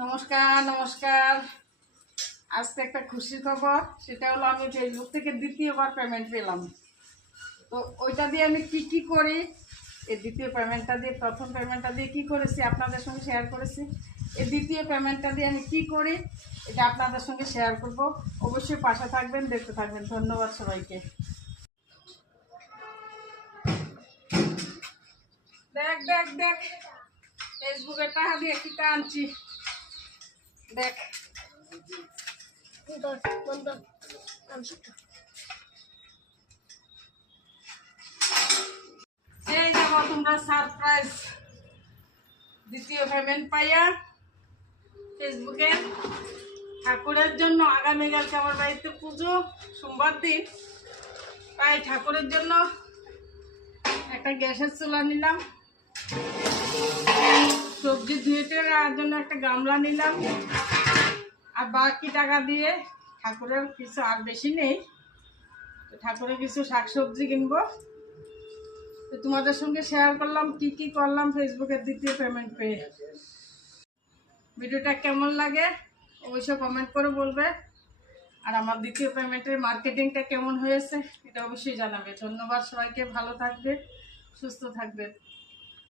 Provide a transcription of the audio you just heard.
নমস্কার নমস্কার। আজকে একটা খুশির খবর, সেটা হলো আমি ফেসবুক থেকে দ্বিতীয়বার পেমেন্ট পেলাম। তো ওইটা দিয়ে আমি কি করি, এই দ্বিতীয় পেমেন্টটা দিয়ে প্রথম পেমেন্টটা দিয়ে কি করেছি আপনাদের সঙ্গে শেয়ার করেছি। এই দ্বিতীয় পেমেন্টটা দিয়ে আমি কি করি এটা আপনাদের সঙ্গে শেয়ার করব। অবশ্যই পাশে থাকবেন, দেখতে থাকবেন। ধন্যবাদ সবাইকে। দেখ দেখ দেখ, ফেসবুকের টাকা দিয়ে কি আনছি দেখ। এই দেখো তোমরা সারপ্রাইজ দ্বিতীয় পেমেন্ট পাইয়া ফেসবুকে ঠাকুরের জন্য। আগামীকালকে আমার বাড়িতে পুজো, সোমবার দিন। তাই ঠাকুরের জন্য একটা গ্যাসের চুলা নিলাম, সবজি ধুয়েতে রাখার জন্য একটা গামলা নিলাম, আর বাকি টাকা দিয়ে ঠাকুরের কিছু, আর বেশি নেই, তো ঠাকুরের কিছু শাকসবজি কিনবো। তো তোমাদের সঙ্গে শেয়ার করলাম কি করলাম ফেসবুকের দ্বিতীয় পেমেন্ট পেয়ে। ভিডিওটা কেমন লাগে অবশ্যই কমেন্ট করে বলবে, আর আমার দ্বিতীয় পেমেন্টের মার্কেটিংটা কেমন হয়েছে এটা অবশ্যই জানাবে। ধন্যবাদ সবাইকে, ভালো থাকবে, সুস্থ থাকবে।